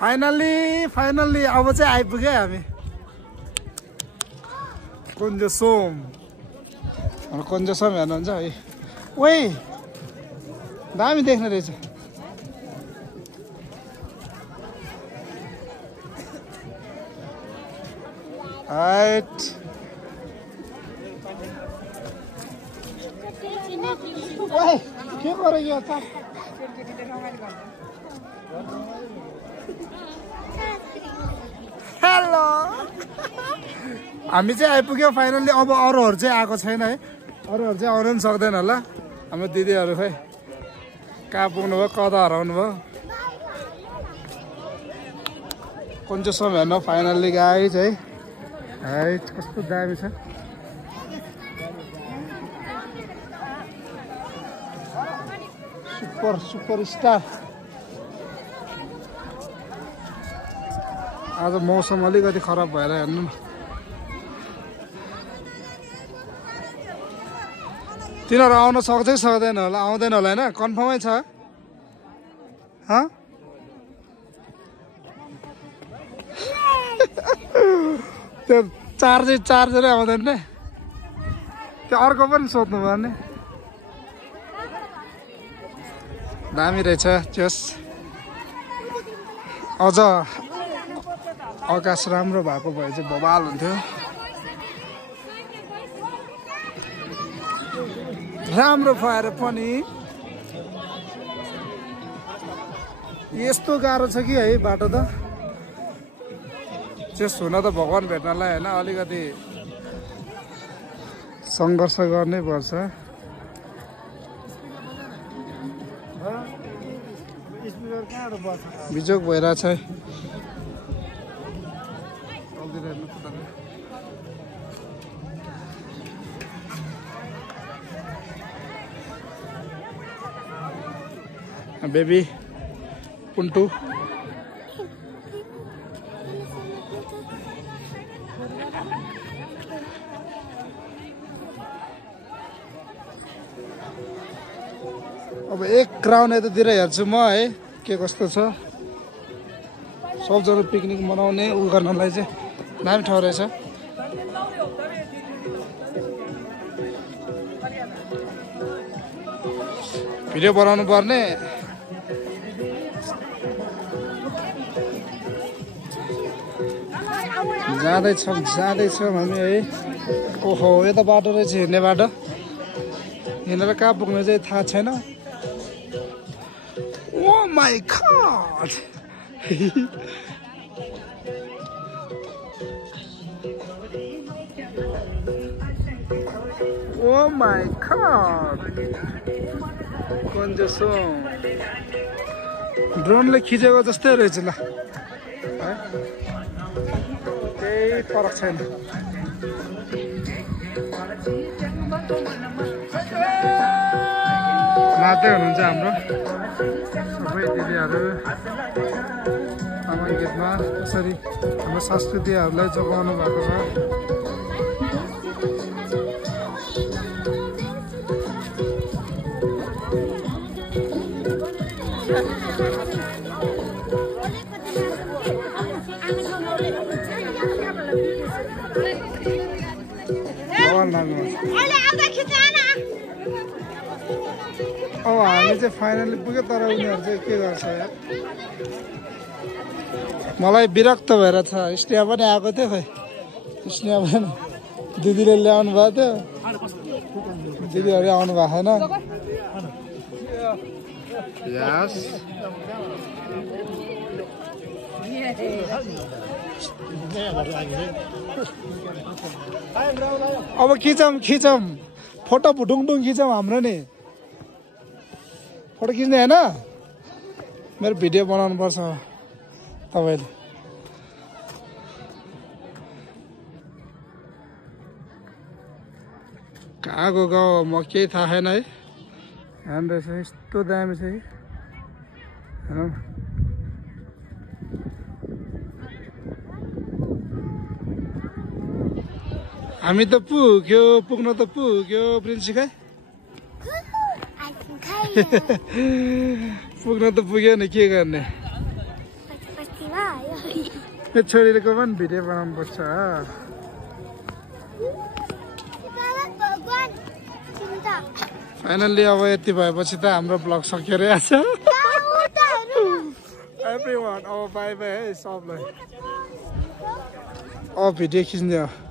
finally अब चाहिँ आइपुग्यो हामी कुञ्जसोम हेर्नुहुन्छ है ओइ दामी देख्ने रहेछ हाइट ओइ के गरे यो त हेलो हामी चाहिँ आइपुग्यो फाइनल्ली अब अरूहरू चाहिँ आएको छैन है अरूहरू चाहिँ आउनु पनि सक्दैन होला हाम्रो दिदीहरू खै कहाँ पुग्नु भयो कता हराउनु भयो कुञ्जसोम हेर्न फाइनल्ली गाइज है हाइट कस्तो दामी छ सुपर स्टार आज मौसम अलिकति खराब भएर हेर्नु न तिनीहरू आउन सक्छ कि सक्दैन होला आउँदैन होला होइन कन्फर्मै छ त्यो चार्जरै आउँदैन नि त्यो अर्को पनि सोध्नु पर्ने दामी रहेछ त्यस अझ आकाश राम्रो भएको भए चाहिँ बवाल हुन्थ्यो राम्रो भएर पनि यस्तो गाह्रो छ कि है बाटो त त्यस हुन त भगवान भेट्नलाई होइन अलिकति सङ्घर्ष गर्नै पर्छ बिजोक भइरहेछ है बेबी पुन्टु अब एक राउन्ड यतातिर हेर्छु म है के कस्तो छ सबजना पिकनिक मनाउने उ गर्नलाई चाहिँ दामी ठाउँ रहेछ भिडियो बनाउनु पर्ने जाँदैछौँ हामी है ओहो यता बाटो रहेछ हिँड्ने बाटो हिँडेर कहाँ पुग्ने चाहिँ थाहा छैन oh my god oh my god कुञ्जसोम ड्रोनले खिचेको जस्तै रहेछ ल केही फरक छैन नाच्दै हुनुहुन्छ हाम्रो सबै दिदीहरू तामाङ गीतमा यसरी हाम्रो संस्कृतिहरूलाई जोगाउनु भएको छ अब हामी चाहिँ फाइनली पुग्यो तर उनीहरू चाहिँ के गर्छ यार मलाई विरक्त भएर छ स्नेहा पनि आएको थियो खै स्नेहा पनि दिदीले ल्याउनु भएको थियो दिदीहरू आउनु भएको छैन यस अब खिचौँ फोटो भुटुङटुङ खिचौँ हाम्रो नि फोटो खिच्ने होइन मेरो भिडियो बनाउनु पर्छ तपाईँले कहाँको गाउँ म केही थाहा छैन है हेर्नु रहेछ यस्तो दामी छ है हामी त पुग्न त पुग्यो प्रिन्सिका पुग्न त पुग्यो नि के गर्ने यो छोरीको पनि भिडियो बनाउनु पर्छ फाइनल्ली अब यति भएपछि त हाम्रो ब्लग सकियो रहेछ एभ्रीवन अब बाई बाई है सबलाई भिडियो खिच्ने